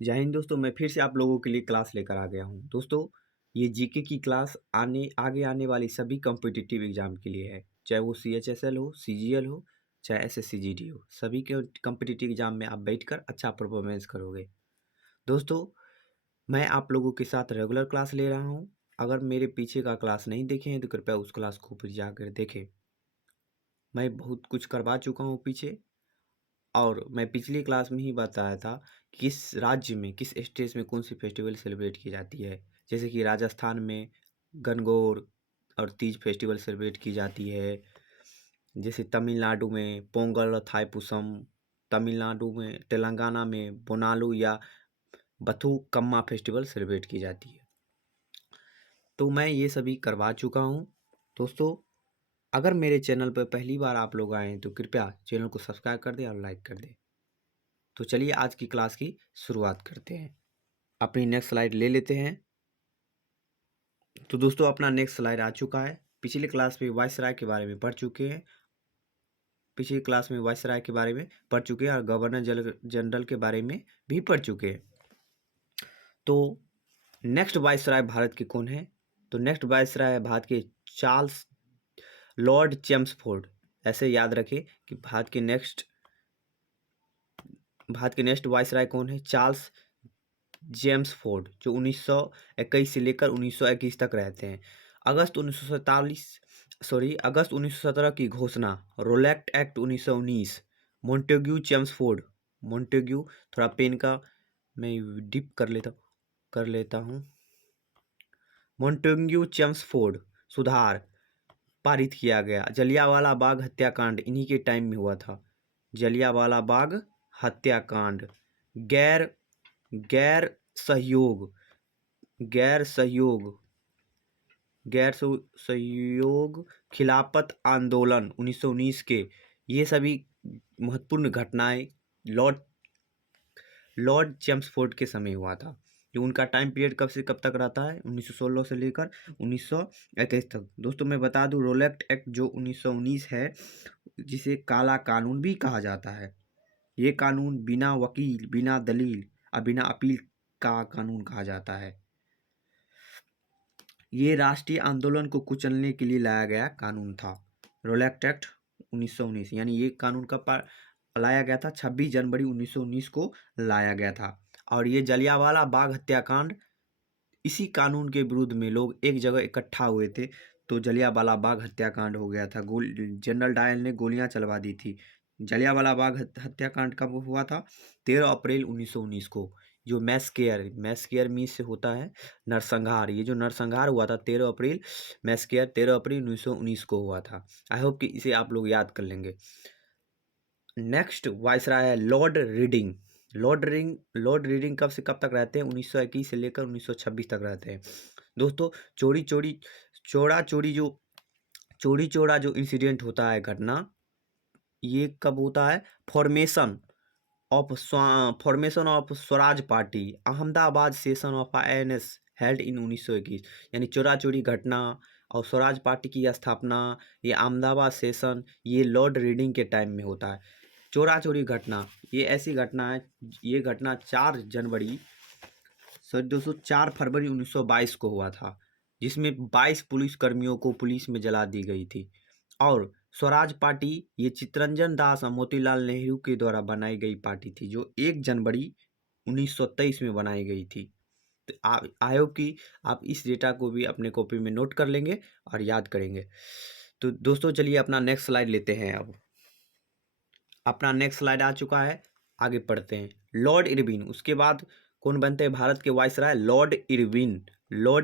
जय हिंद दोस्तों, मैं फिर से आप लोगों के लिए क्लास लेकर आ गया हूँ। दोस्तों, ये जीके की क्लास आगे आने वाली सभी कॉम्पिटिटिव एग्जाम के लिए है, चाहे वो सीएचएसएल हो, सीजीएल हो, चाहे एसएससीजीडी हो। सभी के कॉम्पिटिटिव एग्जाम में आप बैठकर अच्छा परफॉर्मेंस करोगे। दोस्तों, मैं आप लोगों के साथ रेगुलर क्लास ले रहा हूँ। अगर मेरे पीछे का क्लास नहीं देखे हैं तो कृपया उस क्लास को फिर जाकर देखें। मैं बहुत कुछ करवा चुका हूँ पीछे, और मैं पिछली क्लास में ही बताया था कि किस राज्य में, किस स्टेट में कौन सी फेस्टिवल सेलिब्रेट की जाती है। जैसे कि राजस्थान में गणगौर और तीज फेस्टिवल सेलिब्रेट की जाती है। जैसे तमिलनाडु में पोंगल और थाईपुसम, तमिलनाडु में, तेलंगाना में बोनालू या बथुकम्मा फेस्टिवल सेलिब्रेट की जाती है। तो मैं ये सभी करवा चुका हूँ। दोस्तों, अगर मेरे चैनल पर पहली बार आप लोग आए हैं तो कृपया चैनल को सब्सक्राइब कर दें और लाइक कर दें। तो चलिए आज की क्लास की शुरुआत करते हैं। अपनी नेक्स्ट स्लाइड ले लेते हैं। तो दोस्तों, अपना नेक्स्ट स्लाइड आ चुका है। पिछली क्लास में वायसराय के बारे में पढ़ चुके हैं। पिछली क्लास में वायसराय के बारे में पढ़ चुके हैं और गवर्नर जनरल के बारे में भी पढ़ चुके हैं। तो नेक्स्ट वायसराय भारत के कौन है? तो नेक्स्ट वायसराय है भारत के चार्ल्स लॉर्ड चेम्सफोर्ड। ऐसे याद रखें कि भारत के नेक्स्ट वायसराय कौन है? चार्ल्स जेम्स फोर्ड, जो 1921 से लेकर 1921 तक रहते हैं। अगस्त 1917 की घोषणा, रोलैक्ट एक्ट 1919, मोंटेग्यू चेम्सफोर्ड, मोंटेग्यू, थोड़ा पेन का मैं डिप कर लेता हूँ। मोंटेग्यू चेम्सफोर्ड सुधार पारित किया गया। जलियांवाला बाग हत्याकांड इन्हीं के टाइम में हुआ था। जलियांवाला बाग हत्याकांड। गैर गैर सहयोग गैर सहयोग गैर सहयोग खिलाफत आंदोलन 1919 के, ये सभी महत्वपूर्ण घटनाएं लॉर्ड लॉर्ड चेम्सफोर्ड के समय हुआ था। जो उनका टाइम पीरियड कब से कब तक रहता है? 1916 से लेकर 1921 तक। दोस्तों, मैं बता दूं, रोलैक्ट एक्ट जो 1919 है, जिसे काला कानून भी कहा जाता है। ये कानून बिना वकील, बिना दलील और बिना अपील का कानून कहा जाता है। ये राष्ट्रीय आंदोलन को कुचलने के लिए लाया गया कानून था। रोलैक्ट एक्ट 1919, यानी ये कानून कब लाया गया था? 26 जनवरी 1919 को लाया गया था। और ये जलियांवाला बाग हत्याकांड, इसी कानून के विरुद्ध में लोग एक जगह इकट्ठा हुए थे, तो जलियांवाला बाग हत्याकांड हो गया था। जनरल डायल ने गोलियां चलवा दी थी। जलियांवाला बाग हत्याकांड कब हुआ था? 13 अप्रैल 1919 को। जो मैस केयर मीन्स से होता है नरसंहार। ये जो नरसंहार हुआ था 13 अप्रैल 1919 को हुआ था। आई होप कि इसे आप लोग याद कर लेंगे। नेक्स्ट वायसराय है लॉर्ड रीडिंग। लॉर्ड रीडिंग कब से कब तक रहते हैं? 1921 से लेकर 1926 तक रहते हैं। दोस्तों, चोरी चोरा जो इंसिडेंट होता है, घटना, ये कब होता है? Formation of Swaraj party, Ahmedabad session of INS held in 1921। यानी चोरा चोरी घटना और स्वराज पार्टी की स्थापना, ये अहमदाबाद सेशन, ये लॉर्ड रीडिंग के टाइम में होता है। चोरा चोरी घटना, ये ऐसी घटना है, ये घटना 4 फरवरी 1922 को हुआ था, जिसमें 22 पुलिसकर्मियों को पुलिस में जला दी गई थी। और स्वराज पार्टी, ये चित्तरंजन दास और मोतीलाल नेहरू के द्वारा बनाई गई पार्टी थी, जो 1 जनवरी 1923 में बनाई गई थी। तो आप आयोग की आप इस डेटा को भी अपने कॉपी में नोट कर लेंगे और याद करेंगे। तो दोस्तों, चलिए अपना नेक्स्ट स्लाइड लेते हैं। अब अपना नेक्स्ट स्लाइड आ चुका है, आगे पढ़ते हैं। लॉर्ड इरविन, उसके बाद कौन बनते हैं भारत के वायसराय? लॉर्ड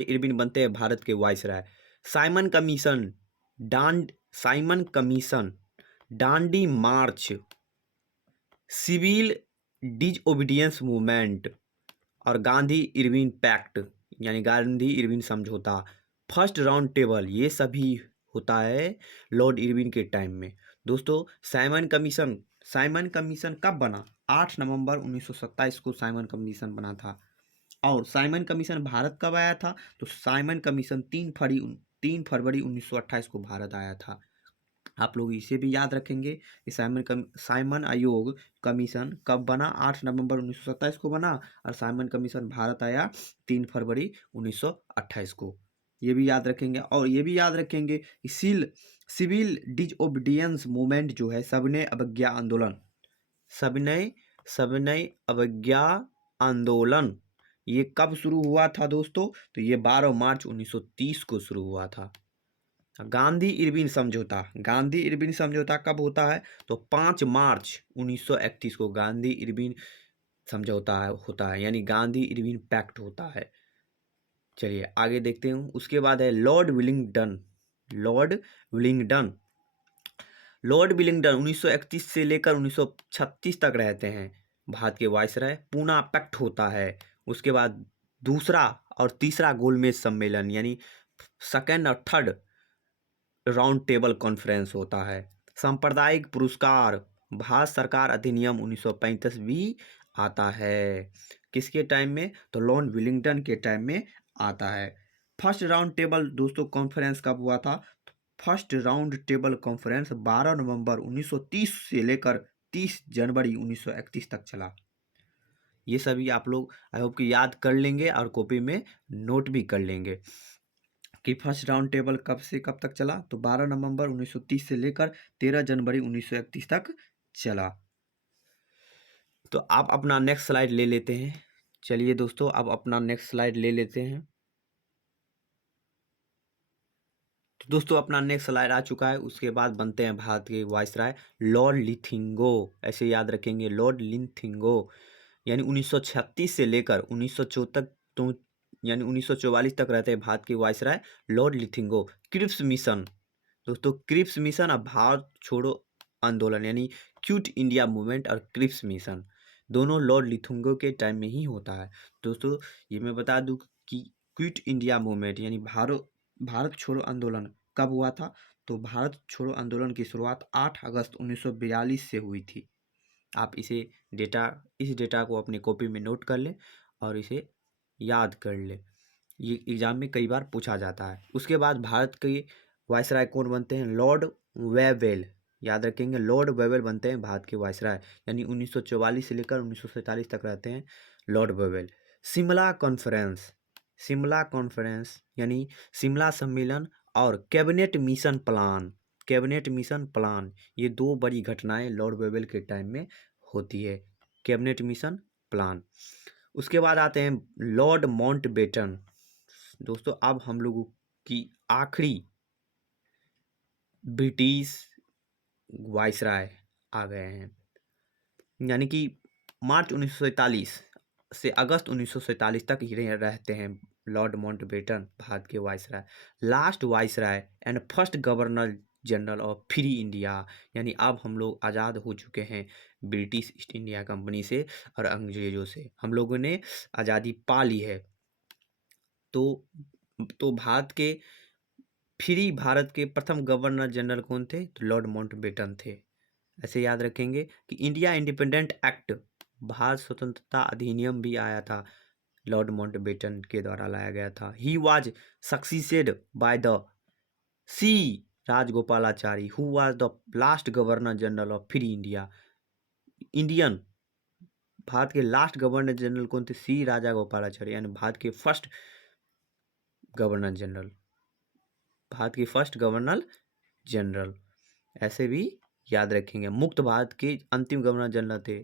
इरविन बनते हैं भारत के viceroy. Simon commission Simon commission, Dandi march, civil disobedience movement और गांधी इरविन पैक्ट, यानी गांधी इरविन समझौता, फर्स्ट राउंड टेबल, ये सभी होता है लॉर्ड इरविन के टाइम में। दोस्तों, साइमन कमीशन कब बना? 8 नवंबर 1927 को साइमन कमीशन बना था। और साइमन कमीशन भारत कब आया था? तो साइमन कमीशन 3 फरवरी 1928 को भारत आया था। आप लोग इसे भी याद रखेंगे कि साइमन आयोग कमीशन कब बना, 8 नवंबर 1927 को बना, और साइमन कमीशन भारत आया 3 फरवरी 1928 को। ये भी याद रखेंगे। और ये भी याद रखेंगे कि सिविल डिसओबीडियंस मूवमेंट जो है, सविनय अवज्ञा आंदोलन, सविनय सविनय अवज्ञा आंदोलन, ये कब शुरू हुआ था दोस्तों? तो ये 12 मार्च 1930 को शुरू हुआ था। गांधी इरविन समझौता, गांधी इरविन समझौता कब होता है? तो 5 मार्च 1931 को गांधी इरविन समझौता होता है, यानी गांधी इरविन पैक्ट होता है। चलिए आगे देखते हैं। उसके बाद है Lord Willingdon. Lord Willingdon Lord Willingdon 1931 से लेकर 1936 तक रहते हैं भारत के वायसराय। पूना पैक्ट होता है। उसके बाद दूसरा और तीसरा गोलमेज सम्मेलन, यानी सेकेंड और थर्ड राउंड टेबल कॉन्फ्रेंस होता है। सांप्रदायिक पुरस्कार, भारत सरकार अधिनियम 1935 भी आता है। किसके टाइम में? तो लॉर्ड विलिंगडन के टाइम में आता है। फर्स्ट राउंड टेबल दोस्तों कॉन्फ्रेंस कब हुआ था? फर्स्ट राउंड टेबल कॉन्फ्रेंस 12 नवंबर 1930 से लेकर 30 जनवरी 1931 तक चला। ये सभी आप लोग आई होप कि याद कर लेंगे और कॉपी में नोट भी कर लेंगे कि फर्स्ट राउंड टेबल कब से कब तक चला। तो 12 नवंबर 1930 से लेकर 13 जनवरी 1931 तक चला। तो आप अपना नेक्स्ट स्लाइड ले लेते हैं। चलिए दोस्तों, अब अपना नेक्स्ट स्लाइड ले लेते हैं। तो दोस्तों अपना नेक्स्ट स्लाइड आ चुका है। उसके बाद बनते हैं भारत के वायसराय लॉर्ड लिथिंगो। ऐसे याद रखेंगे, लॉर्ड लिथिंगो, यानी 1936 से लेकर 1904 तक, तो यानी 1944 तक रहते हैं भारत के वायसराय लॉर्ड लिथिंगो। क्रिप्स मिशन दोस्तों, क्रिप्स मिशन और भारत छोड़ो आंदोलन, यानी क्विट इंडिया मूवमेंट और क्रिप्स मिशन दोनों लॉर्ड लिथिंगो के टाइम में ही होता है। दोस्तों ये मैं बता दूं कि क्विट इंडिया मूवमेंट यानी भारत छोड़ो आंदोलन कब हुआ था? तो भारत छोड़ो आंदोलन की शुरुआत 8 अगस्त 1942 से हुई थी। आप इस डेटा को अपनी कॉपी में नोट कर लें और इसे याद कर लें। ये एग्जाम में कई बार पूछा जाता है। उसके बाद भारत के वायसराय कौन बनते हैं? Lord Wavell. याद रखेंगे, लॉर्ड वेवेल बनते हैं भारत के वायसराय, यानी 1944 से लेकर 1947 तक रहते हैं Lord Wavell. Shimla conference, Shimla conference यानी शिमला सम्मेलन और कैबिनेट मिशन प्लान, ये दो बड़ी घटनाएं लॉर्ड वेवेल के टाइम में होती है। Cabinet mission plan. उसके बाद आते हैं लॉर्ड माउंटबेटन। दोस्तों अब हम लोगों की आखिरी ब्रिटिश वायसराय आ गए हैं, यानी कि मार्च 1947 से अगस्त 1947 तक ही रहते हैं लॉर्ड माउंटबेटन भारत के viceroy. Last viceroy and first governor general of free India, यानी अब हम लोग आज़ाद हो चुके हैं ब्रिटिश ईस्ट इंडिया कंपनी से और अंग्रेज़ों से, हम लोगों ने आज़ादी पा ली है। तो भारत के प्रथम गवर्नर जनरल कौन थे? तो लॉर्ड माउंटबेटन थे। ऐसे याद रखेंगे कि इंडिया इंडिपेंडेंट एक्ट, भारत स्वतंत्रता अधिनियम भी आया था, लॉर्ड माउंटबेटन के द्वारा लाया गया था। He was succeeded by the C Rajagopalachari who was the last governor general of free India. भारत के लास्ट गवर्नर जनरल कौन थे? सी राजागोपालाचारी, यानी भारत के फर्स्ट गवर्नर जनरल। ऐसे भी याद रखेंगे। मुक्त भारत के अंतिम गवर्नर जनरल थे,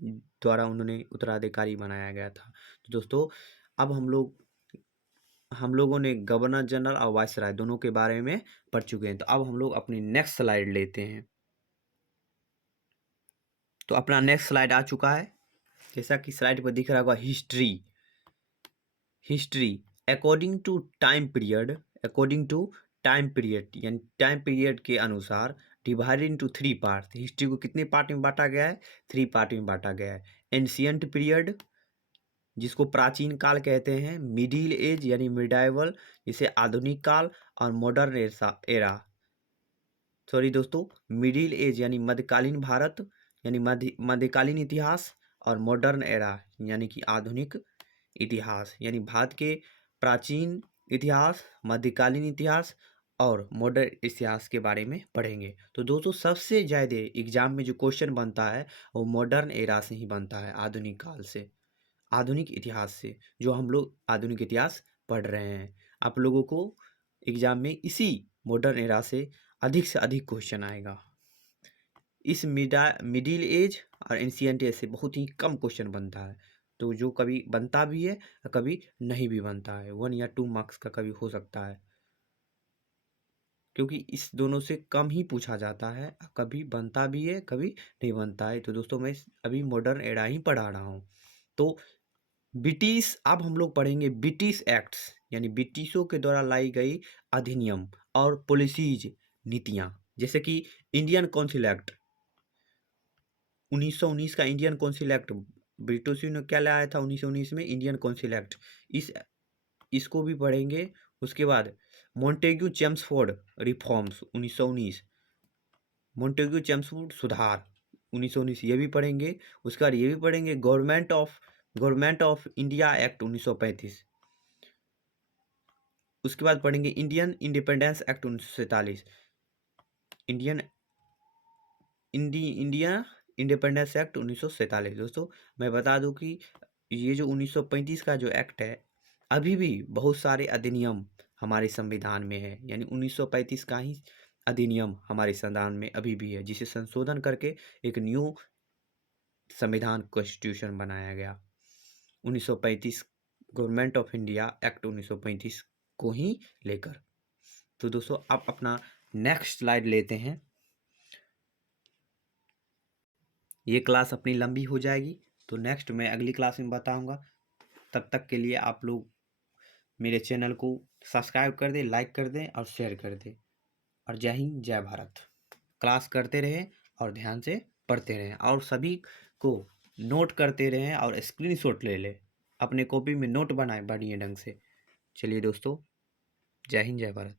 द्वारा उन्होंने उत्तराधिकारी बनाया गया था। तो दोस्तों अब हम लोगों ने गवर्नर जनरल और वायसराय दोनों के बारे में पढ़ चुके हैं। तो अब हम लोग अपनी नेक्स्ट स्लाइड लेते हैं। तो अपना नेक्स्ट स्लाइड आ चुका है, जैसा कि स्लाइड पर दिख रहा होगा। History according to time period यानी टाइम पीरियड के अनुसार डिवाइडेड इनटू 3 पार्ट। हिस्ट्री को कितने पार्ट में बांटा गया है? 3 पार्ट में बांटा गया है। एंशियंट पीरियड, जिसको प्राचीन काल कहते हैं, मिडिल एज यानी मिडाइवल, जिसे आधुनिक काल, और मॉडर्न एरा सॉरी दोस्तों, मिडिल एज यानी मध्यकालीन भारत यानी मध्यकालीन इतिहास, और मॉडर्न एरा यानी कि आधुनिक इतिहास, यानी भारत के प्राचीन इतिहास, मध्यकालीन इतिहास और मॉडर्न इतिहास के बारे में पढ़ेंगे। तो दोस्तों सबसे ज़्यादा एग्ज़ाम में जो क्वेश्चन बनता है वो मॉडर्न एरा से ही बनता है, आधुनिक काल से, आधुनिक इतिहास से, जो हम लोग आधुनिक इतिहास पढ़ रहे हैं। आप लोगों को एग्ज़ाम में इसी मॉडर्न एरा से अधिक क्वेश्चन आएगा। इस मिडिल एज और एंशिएंट एज से बहुत ही कम क्वेश्चन बनता है। तो जो कभी बनता भी है और कभी नहीं भी बनता है, 1 या 2 मार्क्स का कभी हो सकता है, क्योंकि इस दोनों से कम ही पूछा जाता है। कभी बनता भी है, कभी नहीं बनता है। तो दोस्तों मैं अभी मॉडर्न एरा ही पढ़ा रहा हूँ। तो ब्रिटिश, अब हम लोग पढ़ेंगे ब्रिटिश एक्ट्स, यानी ब्रिटिशों के द्वारा लाई गई अधिनियम और पॉलिसीज, नीतियाँ, जैसे कि इंडियन काउंसिल एक्ट 1919 का इंडियन काउंसिल एक्ट, ब्रिटिशों ने क्या लाया था 1919 में? Indian council act. इस इसको भी पढ़ेंगे। उसके बाद Montagu Chelmsford reforms 1919, Montagu Chelmsford सुधार 1919, ये भी पढ़ेंगे। उसके बाद ये भी पढ़ेंगे गवर्नमेंट ऑफ इंडिया एक्ट 1935। उसके बाद पढ़ेंगे Indian independence act 1947, Indian India independence act 1947। दोस्तों मैं बता दूं कि ये जो 1935 का जो एक्ट है, अभी भी बहुत सारे अधिनियम हमारे संविधान में है, यानी 1935 का ही अधिनियम हमारे संविधान में अभी भी है, जिसे संशोधन करके एक न्यू संविधान कॉन्स्टिट्यूशन बनाया गया 1935, गवर्नमेंट ऑफ इंडिया एक्ट 1935 को ही लेकर। तो दोस्तों आप अपना नेक्स्ट स्लाइड लेते हैं। ये क्लास अपनी लंबी हो जाएगी, तो नेक्स्ट मैं अगली क्लास में बताऊंगा। तब तक के लिए आप लोग मेरे चैनल को सब्सक्राइब कर दें, लाइक कर दें और शेयर कर दें। और जय हिंद, जय भारत। क्लास करते रहें और ध्यान से पढ़ते रहें, और सभी को नोट करते रहें और स्क्रीनशॉट ले लें, अपने कॉपी में नोट बनाएं बढ़िया ढंग से। चलिए दोस्तों, जय हिंद, जय भारत।